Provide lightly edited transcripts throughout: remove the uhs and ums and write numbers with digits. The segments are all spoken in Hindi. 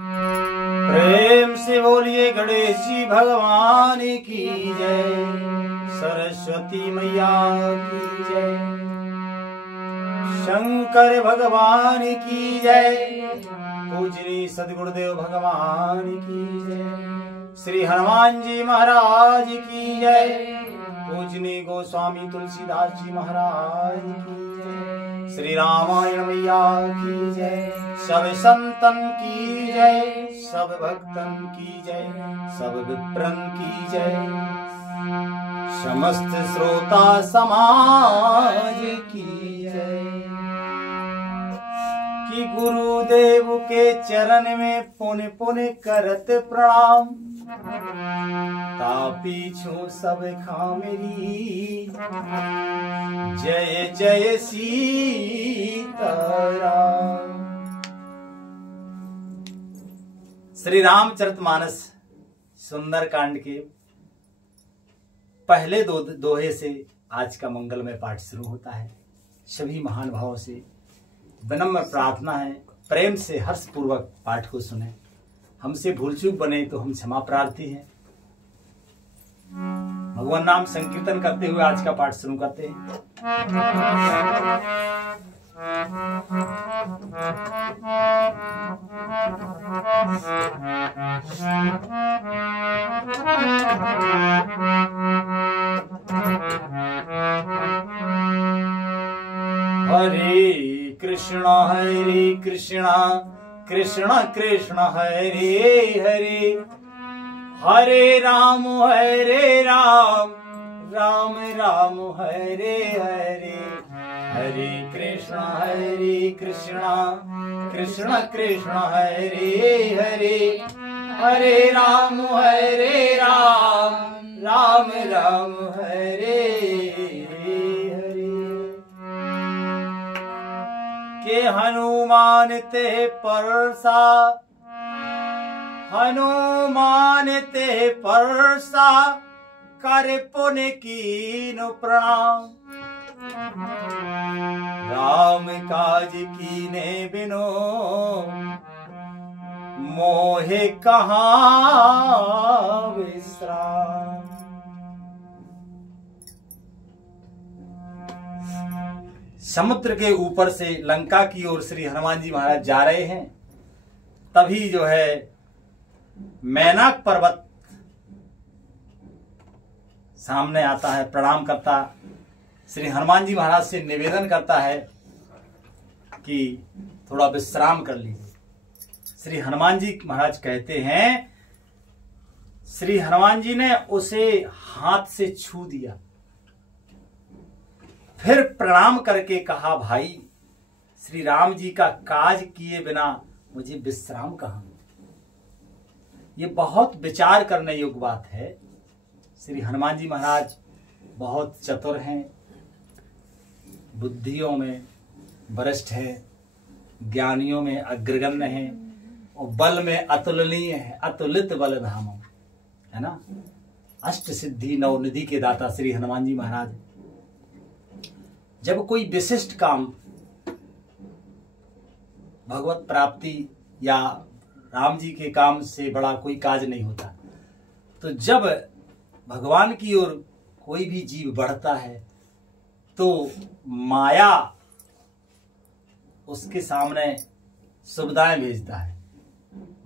प्रेम से बोलिए गणेश जी भगवान की जय, सरस्वती मैया की जय, शंकर भगवान की जय, पूजनी सदगुरुदेव भगवान की जय, श्री हनुमान जी महाराज की जय, पूजनी गोस्वामी तुलसीदास जी महाराज की जय, श्री रामायण मैया की जय, सब संतन की जय, सब भक्तन की जय, सब विप्रन की जय, समस्त श्रोता समाज की जय। कि गुरुदेव के चरण में पुन पुन करत प्रणाम, तापी छू सब खामेरी, जय जय सीताराम। श्री रामचरितमानस सुंदर कांड के पहले दोहे से आज का मंगलमय पाठ शुरू होता है। सभी महान भावों से विनम्र प्रार्थना है, प्रेम से हर्ष पूर्वक पाठ को सुने। हमसे भूल चूक बने तो हम क्षमा प्रार्थी हैं। भगवान नाम संकीर्तन करते हुए आज का पाठ शुरू करते हैं। हरे कृष्णा कृष्ण कृष्ण हरे हरे, हरे राम राम राम हरे हरे, हरे कृष्ण कृष्ण कृष्ण हरे हरे, हरे राम राम राम हरे हरे। के हनुमान ते परसा, कर पुन कीन प्रणाम, राम काज कीने बिनो, मोहे कहाँ विश्राम। समुद्र के ऊपर से लंका की ओर श्री हनुमान जी महाराज जा रहे हैं। तभी जो है मैनाक पर्वत सामने आता है, प्रणाम करता श्री हनुमान जी महाराज से निवेदन करता है कि थोड़ा विश्राम कर लीजिए। श्री हनुमान जी महाराज कहते हैं, श्री हनुमान जी ने उसे हाथ से छू दिया, फिर प्रणाम करके कहा, भाई श्री राम जी का काज किए बिना मुझे विश्राम कहाँ। ये बहुत विचार करने योग्य बात है। श्री हनुमान जी महाराज बहुत चतुर हैं, बुद्धियों में वरिष्ठ हैं, ज्ञानियों में अग्रगण्य हैं और बल में अतुलनीय है, अतुलित बल धामों, है ना। अष्ट सिद्धि नवनिधि के दाता श्री हनुमान जी महाराज जब कोई विशिष्ट काम, भगवत प्राप्ति या राम जी के काम से बड़ा कोई काज नहीं होता, तो जब भगवान की ओर कोई भी जीव बढ़ता है तो माया उसके सामने सुविधाएं भेजता है।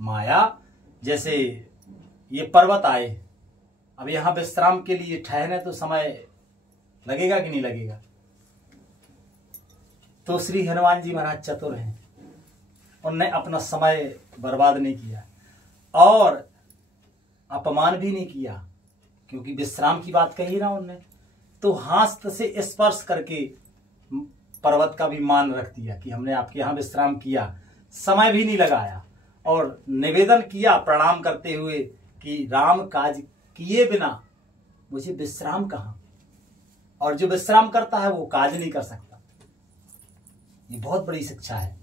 माया जैसे ये पर्वत आए, अब यहां विश्राम के लिए ठहरने तो समय लगेगा कि नहीं लगेगा। तो श्री हनुमान जी महाराज चतुर हैं, उनने अपना समय बर्बाद नहीं किया और अपमान भी नहीं किया, क्योंकि विश्राम की बात कही ना उनने, तो हाथ से स्पर्श करके पर्वत का भी मान रख दिया कि हमने आपके यहाँ विश्राम किया, समय भी नहीं लगाया और निवेदन किया प्रणाम करते हुए कि राम काज किए बिना मुझे विश्राम कहाँ। और जो विश्राम करता है वो काज नहीं कर सकता। ये बहुत बड़ी शिक्षा है।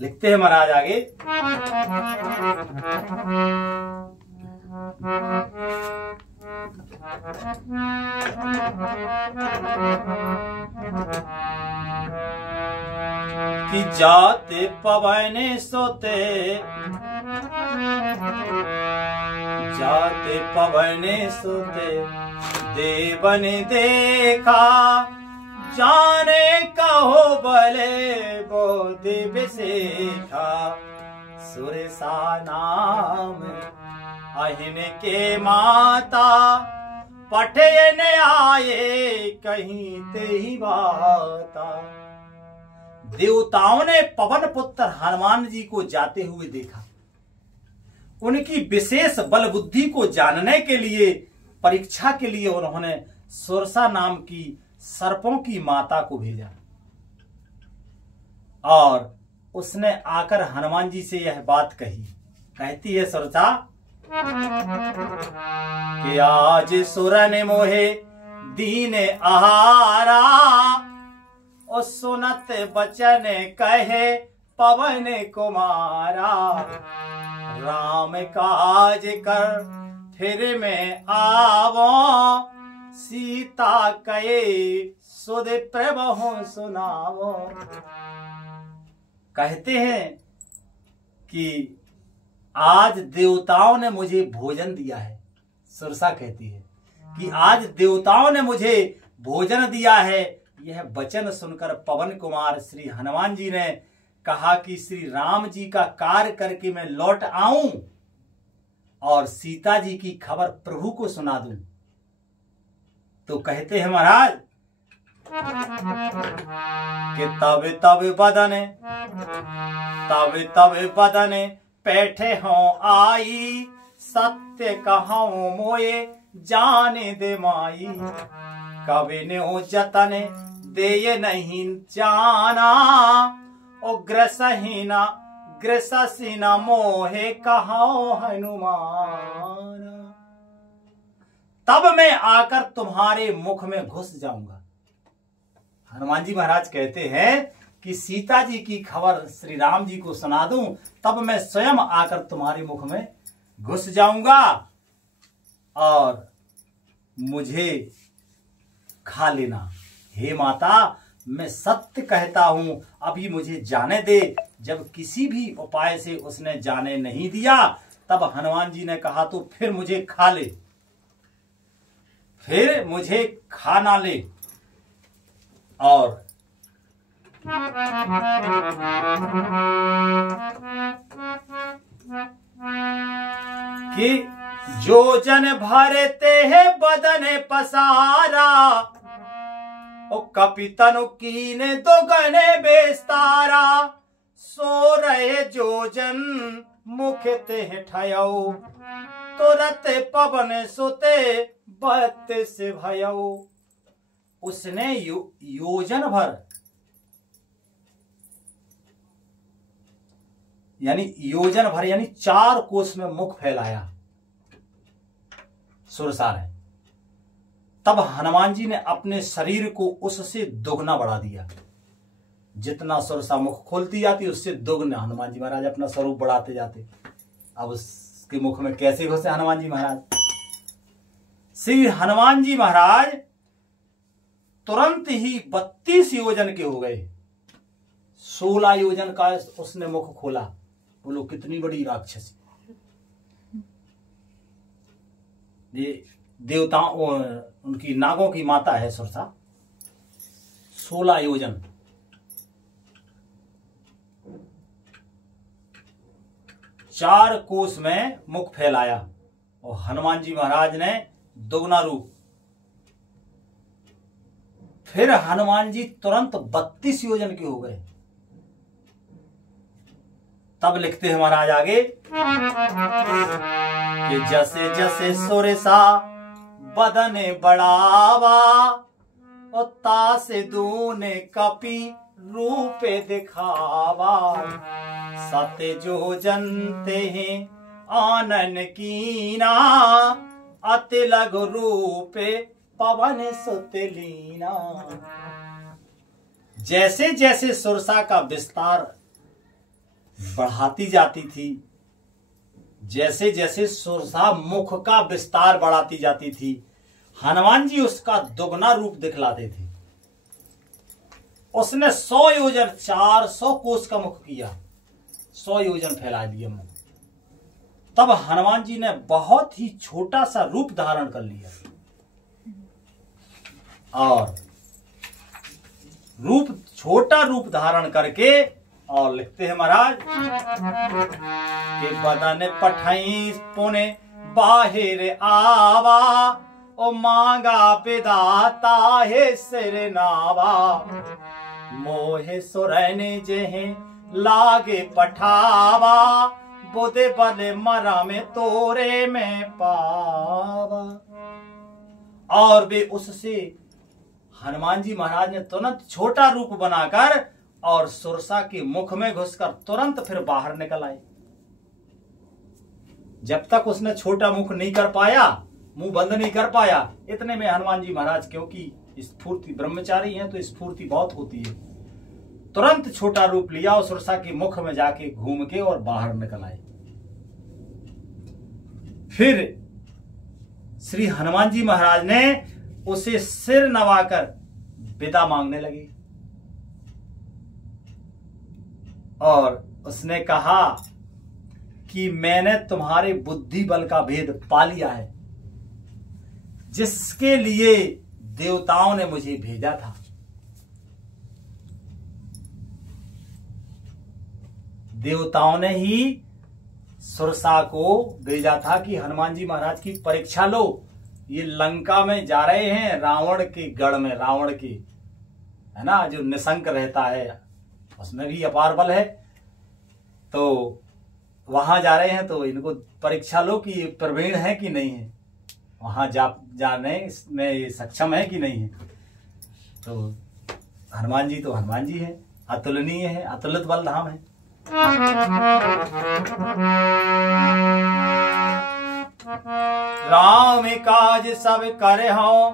लिखते हैं महाराज आगे, कि जाते पवन सोते, जाते पवन सोते देवन देखा, जाने कहो भले बोधि विशेखा। सुरसा नाम अहिन के माता, पठे न आए कहीं ते ही बाता। देवताओं ने पवन पुत्र हनुमान जी को जाते हुए देखा। उनकी विशेष बल बुद्धि को जानने के लिए, परीक्षा के लिए उन्होंने सुरसा नाम की सर्पों की माता को भेजा और उसने आकर हनुमान जी से यह बात कही। कहती है सुरसा कि आज सुरन मोहे दीन आहारा, और सुनत बचन कहे पवन कुमारा। राम काज कर फिर में आवो, सीता कहे सुध प्रभु सुनावो। कहते हैं कि आज देवताओं ने मुझे भोजन दिया है। सुरसा कहती है कि आज देवताओं ने मुझे भोजन दिया है। यह वचन सुनकर पवन कुमार श्री हनुमान जी ने कहा कि श्री राम जी का कार्य करके मैं लौट आऊं और सीता जी की खबर प्रभु को सुना दूं। तो कहते हैं महाराज कि तब तब बदन, तब तब बदन बैठे हों आई, सत्य कहूं मोए जाने दे माई। कभी न्यो जतन दे नहीं जाना, ग्रसहीना ग्रससीना मोहे कहो हनुमान। तब मैं आकर तुम्हारे मुख में घुस जाऊंगा। हनुमान जी महाराज कहते हैं कि सीता जी की खबर श्री राम जी को सुना दूं, तब मैं स्वयं आकर तुम्हारे मुख में घुस जाऊंगा और मुझे खा लेना। हे माता, मैं सत्य कहता हूं, अभी मुझे जाने दे। जब किसी भी उपाय से उसने जाने नहीं दिया, तब हनुमान जी ने कहा तो फिर मुझे खा ले, फिर मुझे खा ना ले। और कि जो जन भरते हैं बदन पसारा, ओ कपितनु कीने दो गने बेस्तारा। सो रहे जो जन मुख ते ठयऊ, तुरत पवन सुते बत्तीस भयऊ। उसने योजन भर यानी 4 कोस में मुख फैलाया सुरसा ने। तब हनुमान जी ने अपने शरीर को उससे दोगुना बढ़ा दिया। जितना सुरसा मुख खोलती जाती उससे दोगुना हनुमान जी महाराज अपना स्वरूप बढ़ाते जाते। अब उसके मुख में कैसे घुसे हनुमान जी महाराज? श्री हनुमान जी महाराज तुरंत ही 32 योजन के हो गए। 16 योजन का उसने मुख खोला। बोलो कितनी बड़ी राक्षसी! ये देवताओं, उनकी नागों की माता है सुरसा। 16 योजन। चार कोस में मुख फैलाया और हनुमान जी महाराज ने दोगुना रूप। फिर हनुमान जी तुरंत 32 योजन के हो गए। तब लिखते हैं महाराज आगे कि जैसे जैसे सुरसा बदने बढ़ावा, और तासे दूने कपि रूपे दिखावा। सत्य जो जनते हैं आनन कीना, अति लघु रूपे पवन सुतलीना। जैसे जैसे सुरसा का विस्तार बढ़ाती जाती थी, जैसे जैसे सुरसा मुख का विस्तार बढ़ाती जाती थी, हनुमान जी उसका दुगना रूप दिखलाते थे। उसने 100 योजन 400 कोस का मुख किया, 100 योजन फैला दिया मुख। तब हनुमान जी ने बहुत ही छोटा सा रूप धारण कर लिया, और छोटा रूप धारण करके, और लिखते हैं महाराज कि बदन पठई पुने बाहिर आवा, ओ मांगा विदाता है सिर नावा, मोहे सुरैने जेहे लागे पठावा, बुदे बले मरा में तोरे में पावा। और वे उससे हनुमान जी महाराज ने तुरंत छोटा रूप बनाकर और सुरसा के मुख में घुसकर तुरंत फिर बाहर निकल आए। जब तक उसने छोटा मुख नहीं कर पाया, मुंह बंद नहीं कर पाया, इतने में हनुमान जी महाराज, क्योंकि स्फूर्ति ब्रह्मचारी हैं तो स्फूर्ति बहुत होती है, तुरंत छोटा रूप लिया और सुरसा के मुख में जाके घूम के और बाहर निकल आए। फिर श्री हनुमान जी महाराज ने उसे सिर नवाकर विदा मांगने लगे, और उसने कहा कि मैंने तुम्हारे बुद्धि बल का भेद पा लिया है, जिसके लिए देवताओं ने मुझे भेजा था। देवताओं ने ही सुरसा को भेजा था कि हनुमान जी महाराज की परीक्षा लो, ये लंका में जा रहे हैं, रावण के गढ़ में, रावण के, है ना, जो निशंक रहता है, उसमें भी अपार बल है, तो वहां जा रहे हैं, तो इनको परीक्षा लो कि ये प्रवीण है कि नहीं है, वहां जाने में ये सक्षम है कि नहीं है। तो हनुमान जी तो हनुमान जी है, अतुलनीय है, अतुलित बल धाम है। राम काज सब करे हो,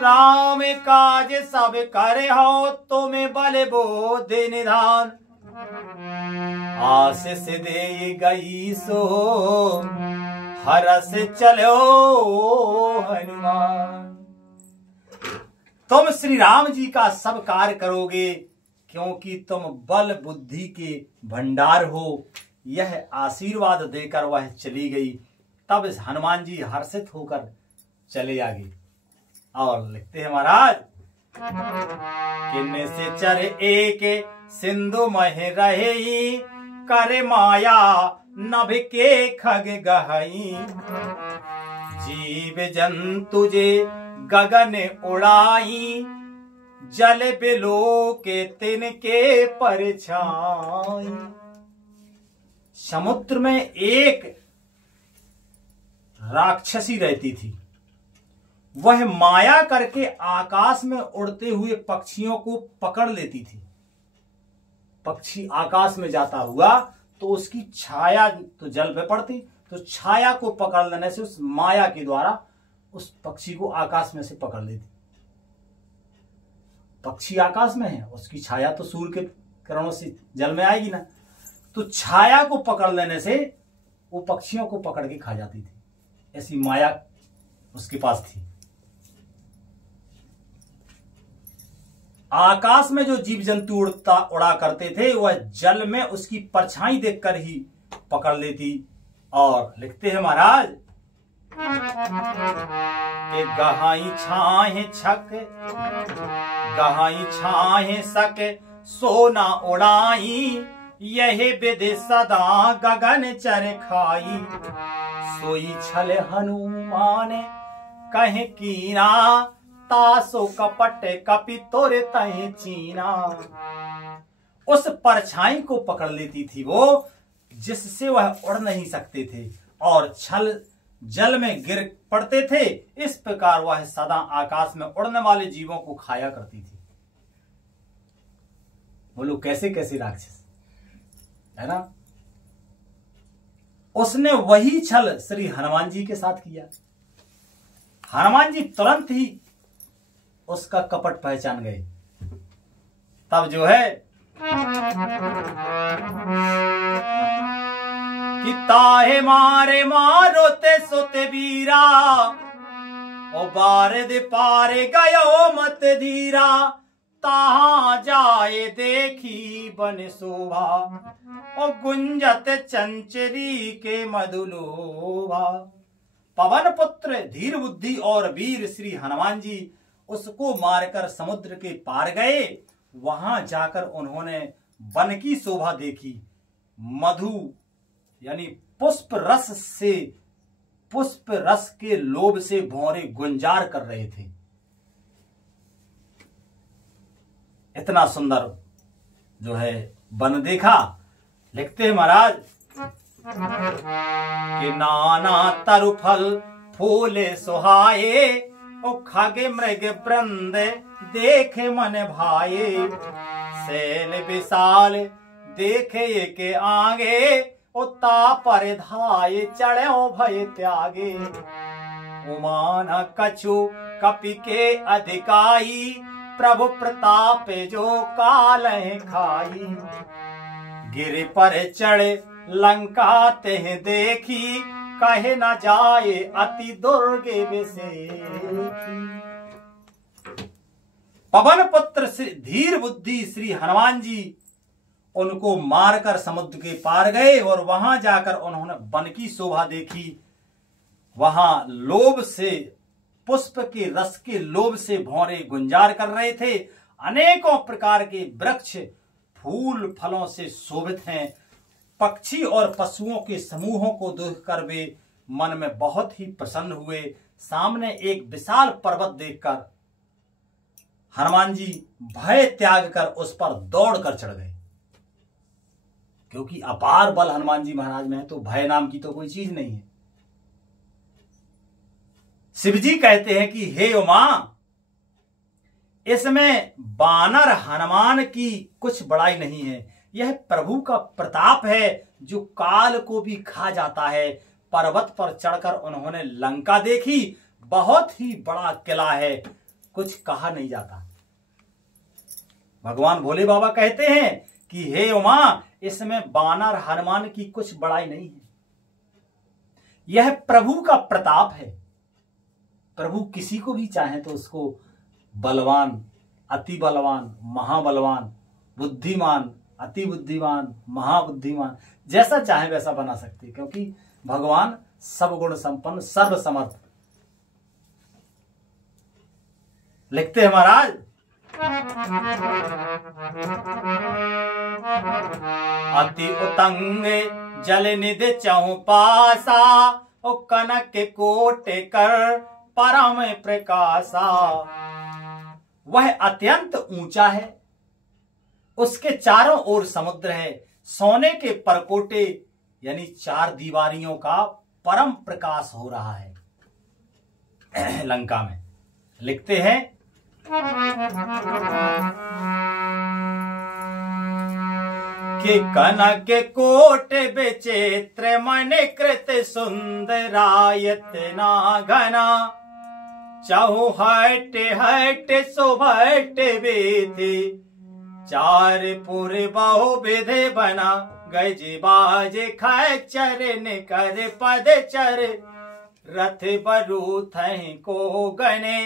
राम काज सब करे हो, तुम्हें बल बोधि निधान, आशीष दे गई सो हरस चलो हनुमान। तुम श्री राम जी का सब कार्य करोगे, क्योंकि तुम बल बुद्धि के भंडार हो, यह आशीर्वाद देकर वह चली गई। तब हनुमान जी हर्षित होकर चले आगे, और लिखते हैं महाराज, किन्ने से चर एक सिंधु मह रहे, करे माया नभ के खग गहई, जीव जंतु जे गगन उड़ाई, जल बिलो के तिनके परछाई। समुद्र में एक राक्षसी रहती थी, वह माया करके आकाश में उड़ते हुए पक्षियों को पकड़ लेती थी। पक्षी आकाश में जाता हुआ तो उसकी छाया तो जल पे पड़ती, तो छाया को पकड़ लेने से उस माया के द्वारा उस पक्षी को आकाश में से पकड़ लेती। पक्षी आकाश में है, उसकी छाया तो सूर्य के किरणों से जल में आएगी ना, तो छाया को पकड़ लेने से वो पक्षियों को पकड़ के खा जाती थी। ऐसी माया उसके पास थी। आकाश में जो जीव जंतु उड़ा करते थे, वह जल में उसकी परछाई देखकर ही पकड़ लेती। और लिखते हैं महाराज कि गहाई छाहे छक, गहाई छाहे सक, सोना उड़ाई, यह विधि सदा गगन चर खाई, सोई छल हनुमान कहे कीना, तासो कपट कपि तोरे तहे चीना। उस परछाई को पकड़ लेती थी वो, जिससे वह उड़ नहीं सकते थे और छल जल में गिर पड़ते थे। इस प्रकार वह सदा आकाश में उड़ने वाले जीवों को खाया करती थी। बोलो कैसे कैसे राक्षस, है ना। उसने वही छल श्री हनुमान जी के साथ किया। हनुमान जी तुरंत ही उसका कपट पहचान गए। तब जो है कि ताहे मारे मारो ते सोते वीरा, ओ बारद पारे गयो मत धीरा, ताहा जाए देखी बन शोभा, ओ गुंजत चंचरी के मधुलोभा। पवन पुत्र धीर बुद्धि और वीर श्री हनुमान जी उसको मारकर समुद्र के पार गए। वहां जाकर उन्होंने वन की शोभा देखी। मधु यानी पुष्प रस के लोभ से भौरे गुंजार कर रहे थे। इतना सुंदर जो है वन देखा। लिखते हैं महाराज कि नाना तरु फल फूले सुहाए, ओ खागे मृग वृंद देखे मन भाए, शैल विशाल देखे के आगे, ओ तापर धाये चढ़े भय त्यागे, उमान कछु कपि के अधिकाई, प्रभु प्रताप जो काल खाई, गिर पर चढ़े लंका ते देखी, कहे न जाए अति दुर्गे विसेखी। पवन पुत्र धीर बुद्धि श्री हनुमान जी उनको मारकर समुद्र के पार गए और वहां जाकर उन्होंने वन की शोभा देखी। वहां लोभ से, पुष्प के रस के लोभ से भौरे गुंजार कर रहे थे। अनेकों प्रकार के वृक्ष फूल फलों से शोभित हैं। पक्षी और पशुओं के समूहों को देखकर वे मन में बहुत ही प्रसन्न हुए। सामने एक विशाल पर्वत देखकर हनुमान जी भय त्याग कर उस पर दौड़ कर चढ़ गए, क्योंकि अपार बल हनुमान जी महाराज में है, तो भय नाम की तो कोई चीज नहीं है। शिव जी कहते हैं कि हे उमा, इसमें बानर हनुमान की कुछ बड़ाई नहीं है। यह प्रभु का प्रताप है जो काल को भी खा जाता है। पर्वत पर चढ़कर उन्होंने लंका देखी। बहुत ही बड़ा किला है, कुछ कहा नहीं जाता। भगवान भोले बाबा कहते हैं कि हे उमा, इसमें बानर हनुमान की कुछ बड़ाई नहीं है। यह प्रभु का प्रताप है। प्रभु किसी को भी चाहे तो उसको बलवान, अति बलवान, महाबलवान, बुद्धिमान, अति बुद्धिमान, महाबुद्धिमान, जैसा चाहे वैसा बना सकते, क्योंकि भगवान सब गुण संपन्न, सर्व समर्थ। लिखते हैं महाराज, अति उतंग जल निधि चहु पासा, ओ कनक कोटे कर परम प्रकाशा। वह अत्यंत ऊंचा है, उसके चारों ओर समुद्र है। सोने के परकोटे यानी चार दीवारियों का परम प्रकाश हो रहा है लंका में। लिखते हैं कि कनक कोट विचित्र मन कृत सुंदरायत ना घना, चाहु हट हट सुभट विधि, चार पुर बहु विधि बना, गज बाज खच्चर निकर पद चर, रथ बरु थहि को गने,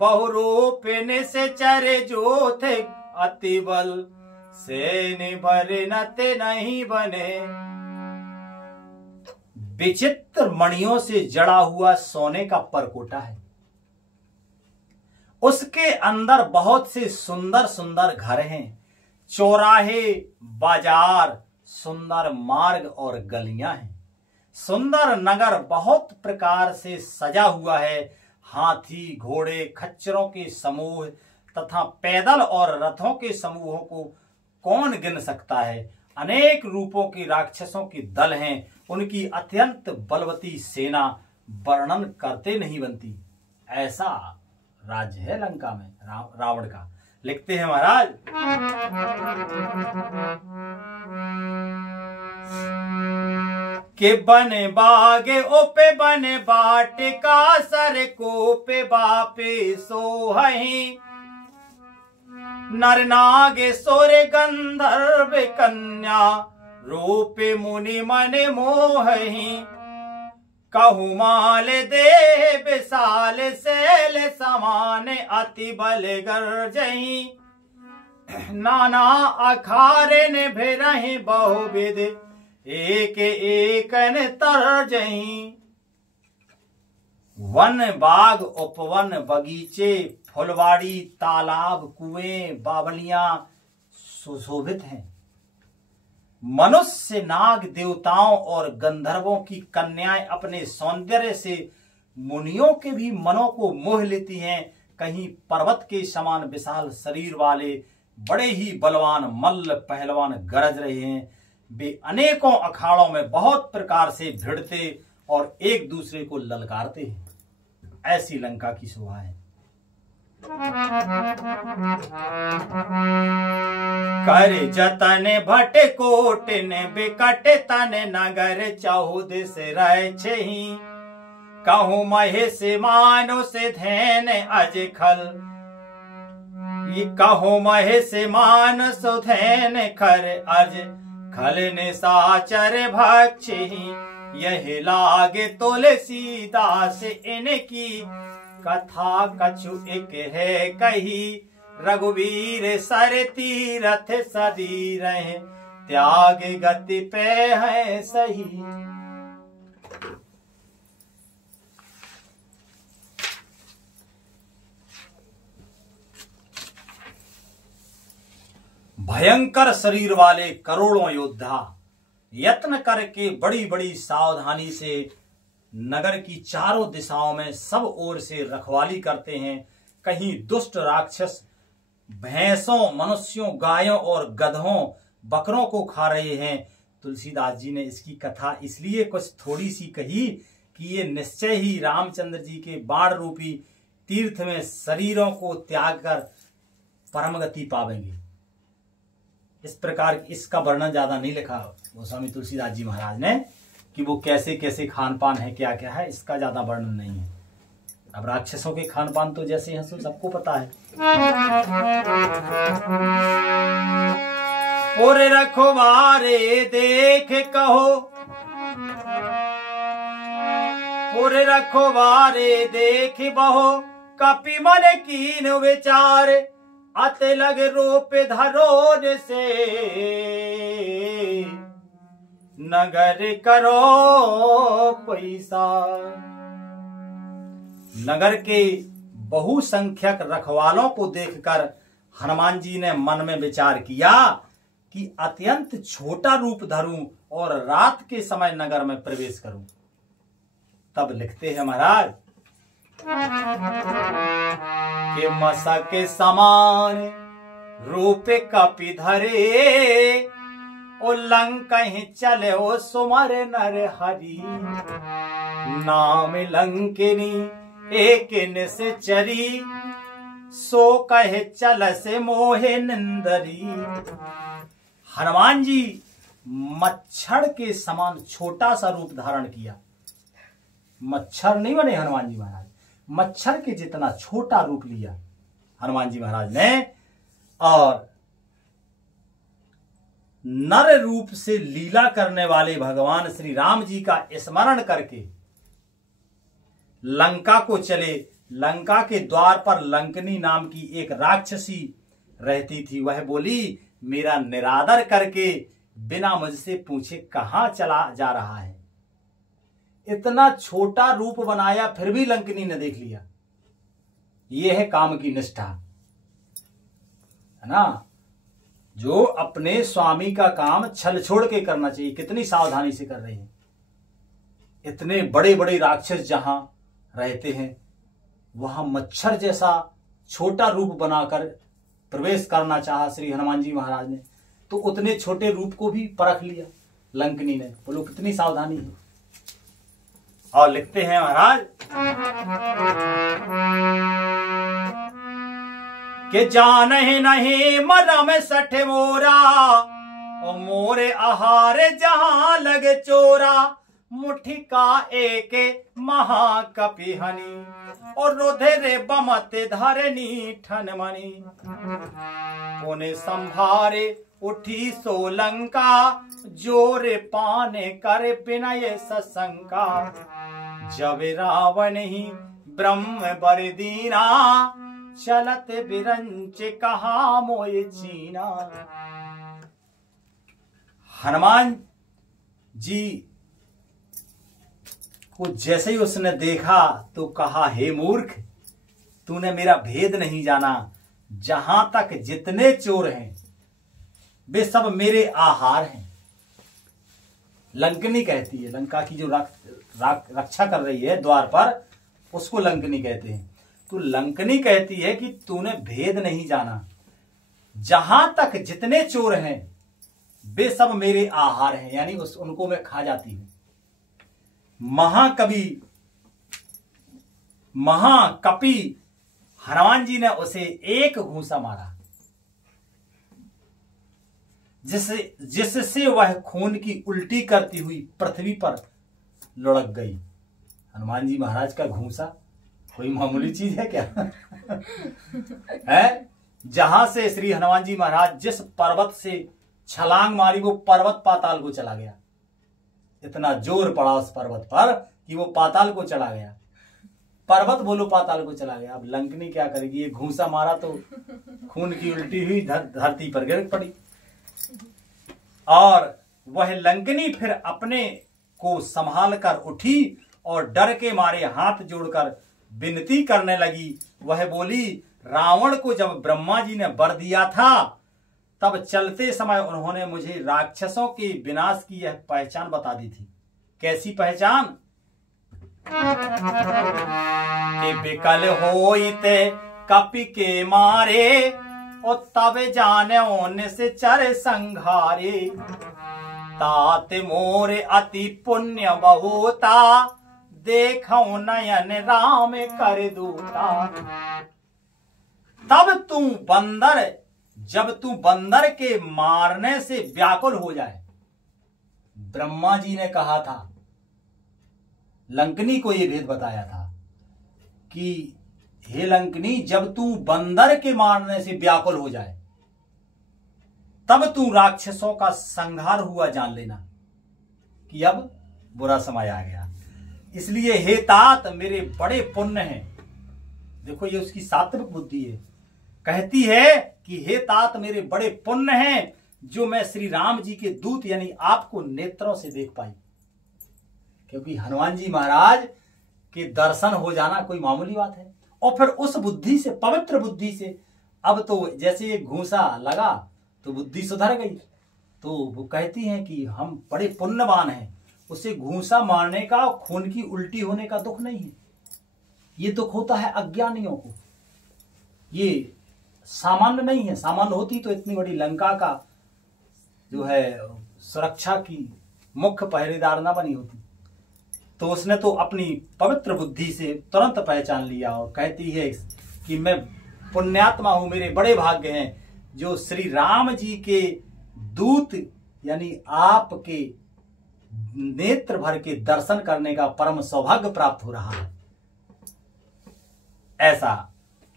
बहुरूप निश्चर जो थे अति बल, से निभर नत नहीं बने। विचित्र मणियों से जड़ा हुआ सोने का परकोटा है। उसके अंदर बहुत से सुंदर सुंदर घर हैं, चौराहे, बाजार, सुंदर मार्ग और गलियां हैं। सुंदर नगर बहुत प्रकार से सजा हुआ है। हाथी, घोड़े, खच्चरों के समूह तथा पैदल और रथों के समूहों को कौन गिन सकता है। अनेक रूपों के राक्षसों के दल हैं। उनकी अत्यंत बलवती सेना वर्णन करते नहीं बनती। ऐसा राज्य है लंका में रावण का। लिखते हैं महाराज, के बन बागे ओपे बन बाटिका, सर को पे बापे सोहहि, नर नागे सोरे गंधर्व कन्या, रूप मुनि मन मोहि, कहु माल दे विशाल शैल समान, अति बल गर्जहि। नाना अखारन भिरहि बहुविध, एक एकन तरजहि। वन बाग उपवन बगीचे, फुलवाड़ी तालाब कुएं बावलियां सुशोभित हैं। मनुष्य नाग देवताओं और गंधर्वों की कन्याएं अपने सौंदर्य से मुनियों के भी मनों को मोह लेती हैं। कहीं पर्वत के समान विशाल शरीर वाले बड़े ही बलवान मल्ल पहलवान गरज रहे हैं। वे अनेकों अखाड़ों में बहुत प्रकार से भिड़ते और एक दूसरे को ललकारते हैं। ऐसी लंका की शोभा है। कर जतन भट कोटिन, बिकट तन नगर चहुदिस रही। कहूँ महेश मानुष धैन अज खल, कहूँ महेश मानुष धैन खर अज खल निशाचर भक्षी। यही लागे तुलसीदास इनकी, कथा कछु एक है कही। रघुवीर सर तीरथ सदी रहे, त्याग गति पे है सही। भयंकर शरीर वाले करोड़ों योद्धा यत्न करके बड़ी बड़ी सावधानी से नगर की चारों दिशाओं में सब ओर से रखवाली करते हैं। कहीं दुष्ट राक्षस भैंसों, मनुष्यों, गायों और गधों, बकरों को खा रहे हैं। तुलसीदास जी ने इसकी कथा इसलिए कुछ थोड़ी सी कही कि ये निश्चय ही रामचंद्र जी के बाण रूपी तीर्थ में शरीरों को त्याग कर परम गति पावेंगे। इस प्रकार इसका वर्णन ज्यादा नहीं लिखा गोस्वामी तुलसीदास जी महाराज ने कि वो कैसे कैसे खान पान है, क्या क्या है, इसका ज्यादा वर्णन नहीं है। अब राक्षसों के खान पान तो जैसे हैं सबको पता है। पुर रखवारे देख कहो, पुर रखवारे देख बहो, कपि मन कीन विचार। अत लग रूप धरोज से, नगर करो पैसा। नगर के बहुसंख्यक रखवालों को देखकर हनुमान जी ने मन में विचार किया कि अत्यंत छोटा रूप धरूं और रात के समय नगर में प्रवेश करूं। तब लिखते हैं महाराज कि मसक समान रूप कपि धरे, उल्लंक चले ओ सुमर नर हरि। नाम लंकिनी एक निश्चरी, सो कहे चल से मोहे निंदरी। हनुमान जी मच्छर के समान छोटा सा रूप धारण किया। मच्छर नहीं बने हनुमान जी महाराज, मच्छर के जितना छोटा रूप लिया हनुमान जी महाराज ने, और नर रूप से लीला करने वाले भगवान श्री राम जी का स्मरण करके लंका को चले। लंका के द्वार पर लंकनी नाम की एक राक्षसी रहती थी। वह बोली, मेरा निरादर करके बिना मुझसे पूछे कहां चला जा रहा है। इतना छोटा रूप बनाया फिर भी लंकनी ने देख लिया। यह है काम की निष्ठा, है ना। जो अपने स्वामी का काम छल छोड़ के करना चाहिए, कितनी सावधानी से कर रहे हैं। इतने बड़े बड़े राक्षस जहां रहते हैं, वहां मच्छर जैसा छोटा रूप बनाकर प्रवेश करना चाहा श्री हनुमान जी महाराज ने, तो उतने छोटे रूप को भी परख लिया लंकनी ने। बोलो कितनी सावधानी है। और लिखते हैं महाराज कि जान ही नहीं मरम सठ मोरा, और मोरे आहार जहां लगे चोरा। मुट्ठी का एक महाकपि हनी, और रुधिर बमत धरनी ठन मनी। उन्हें संभारे उठी सो लंका, जोर पाने कर विनय सशंका। जब रावण ही ब्रह्म बर दीना, चलत बिरंच कहा मोय चीना। हनुमान जी को जैसे ही उसने देखा तो कहा, हे मूर्ख, तूने मेरा भेद नहीं जाना। जहां तक जितने चोर हैं वे सब मेरे आहार हैं। लंकनी कहती है, लंका की जो रक्षा कर रही है द्वार पर, उसको लंकनी कहते हैं। तो लंकनी कहती है कि तूने भेद नहीं जाना। जहां तक जितने चोर हैं वे सब मेरे आहार हैं, यानी उनको मैं खा जाती हूं। महाकपि हनुमान जी ने उसे एक घूंसा मारा, जिससे वह खून की उल्टी करती हुई पृथ्वी पर लुढ़क गई। हनुमान जी महाराज का घूंसा कोई मामूली चीज है क्या? है? जहां से श्री हनुमान जी महाराज जिस पर्वत से छलांग मारी, वो पर्वत पाताल को चला गया। इतना जोर पड़ा उस पर्वत पर कि वो पाताल को चला गया। पर्वत बोलो पाताल को चला गया। अब लंकनी क्या करेगी? ये घूंसा मारा तो खून की उल्टी हुई, धरती पर गिर पड़ी। और वह लंकनी फिर अपने को संभाल कर उठी और डर के मारे हाथ जोड़कर विनती करने लगी। वह बोली, रावण को जब ब्रह्मा जी ने वर दिया था, तब चलते समय उन्होंने मुझे राक्षसों के विनाश की यह पहचान बता दी थी। कैसी पहचान? कि विकल होइते कपि के मारे, और तब जाने ओन से चर संघारे। तात मोरे अति पुण्य बहुता, देखो नयन राम कर दूता। तब तू बंदर, जब तू बंदर के मारने से व्याकुल हो जाए। ब्रह्मा जी ने कहा था, लंकनी को यह भेद बताया था कि हे लंकनी, जब तू बंदर के मारने से व्याकुल हो जाए, तब तू राक्षसों का संहार हुआ जान लेना कि अब बुरा समय आ गया। इसलिए हे तात, मेरे बड़े पुण्य हैं। देखो ये उसकी सात्विक बुद्धि है। कहती है कि हे तात, मेरे बड़े पुण्य हैं जो मैं श्री राम जी के दूत यानी आपको नेत्रों से देख पाई। क्योंकि हनुमान जी महाराज के दर्शन हो जाना कोई मामूली बात है। और फिर उस बुद्धि से, पवित्र बुद्धि से, अब तो जैसे ये घूंसा लगा तो बुद्धि सुधर गई। तो वो कहती हैं कि हम बड़े पुण्यवान हैं, उसे घूंसा मारने का, खून की उल्टी होने का दुख नहीं है। ये दुख होता है अज्ञानियों को, ये सामान्य नहीं है। सामान्य होती तो इतनी बड़ी लंका का जो है सुरक्षा की मुख्य पहरेदार ना बनी होती। तो उसने तो अपनी पवित्र बुद्धि से तुरंत पहचान लिया और कहती है कि मैं पुण्यात्मा हूं, मेरे बड़े भाग्य हैं जो श्री राम जी के दूत यानी आपके नेत्र भर के दर्शन करने का परम सौभाग्य प्राप्त हो रहा है। ऐसा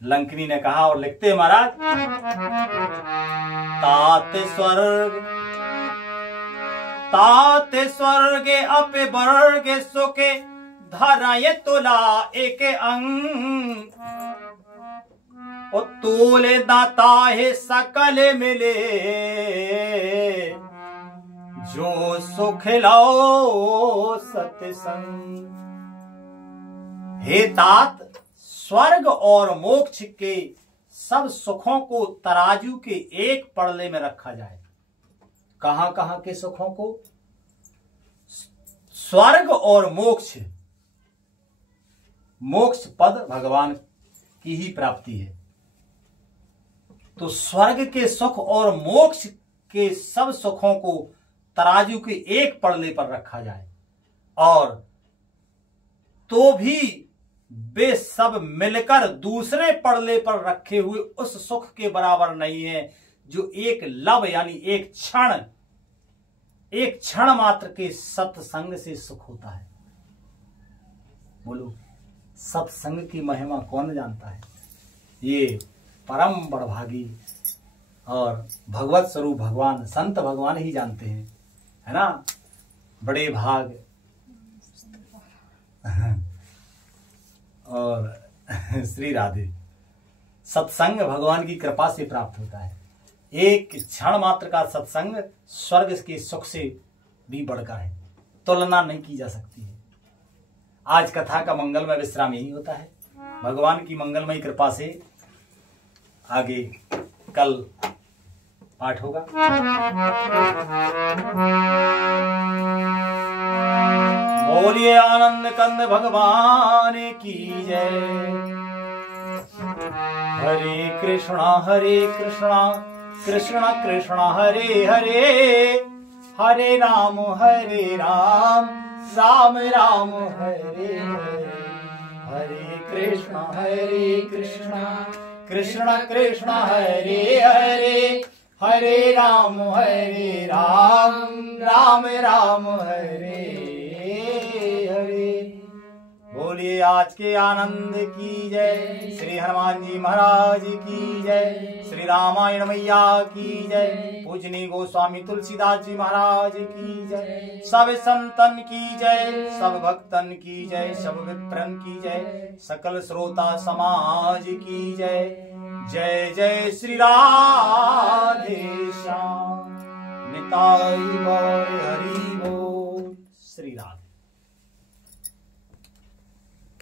लंकनी ने कहा। और लिखते हैं महाराज, तात स्वर्गे अपे वर्गे सुके, धराये तुला एक अंग। और तोले दाता है सकल मिले, जो सुख लो सत्संग। हे तात, स्वर्ग और मोक्ष के सब सुखों को तराजू के एक पड़ले में रखा जाए। कहां कहां के सुखों को? स्वर्ग और मोक्ष। मोक्ष पद भगवान की ही प्राप्ति है। तो स्वर्ग के सुख और मोक्ष के सब सुखों को तराजू के एक पड़ले पर रखा जाए, और तो भी वे सब मिलकर दूसरे पड़ले पर रखे हुए उस सुख के बराबर नहीं है जो एक लव यानी एक क्षण मात्र के सत्संग से सुख होता है। बोलो, सत्संग की महिमा कौन जानता है? ये परम बड़भागी और भगवत स्वरूप भगवान संत भगवान ही जानते हैं, है ना। बड़े भाग और श्री राधे, सत्संग भगवान की कृपा से प्राप्त होता है। एक क्षण मात्र का सत्संग स्वर्ग के सुख से भी बढ़कर है, तुलना नहीं की जा सकती है। आज कथा का मंगलमय विश्राम यही होता है। भगवान की मंगलमय कृपा से आगे कल पाठ होगा। बोलिए आनंद कंद भगवान की जय। हरे कृष्णा कृष्ण कृष्ण हरे हरे, हरे राम राम राम हरे हरे। हरे कृष्ण कृष्ण कृष्ण हरे हरे, हरे राम राम राम हरे हरे। बोलिए आज के आनंद की जय। श्री हनुमान जी महाराज की जय। श्री रामायण मैया की जय। पूजनीय गोस्वामी तुलसीदास जी महाराज की जय। सब संतन की जय, सब भक्तन की जय, सब विप्रन की जय, सकल श्रोता समाज की जय। जय जय श्री राधे श्याम। निताई गौर हरि बोल। श्री राधे।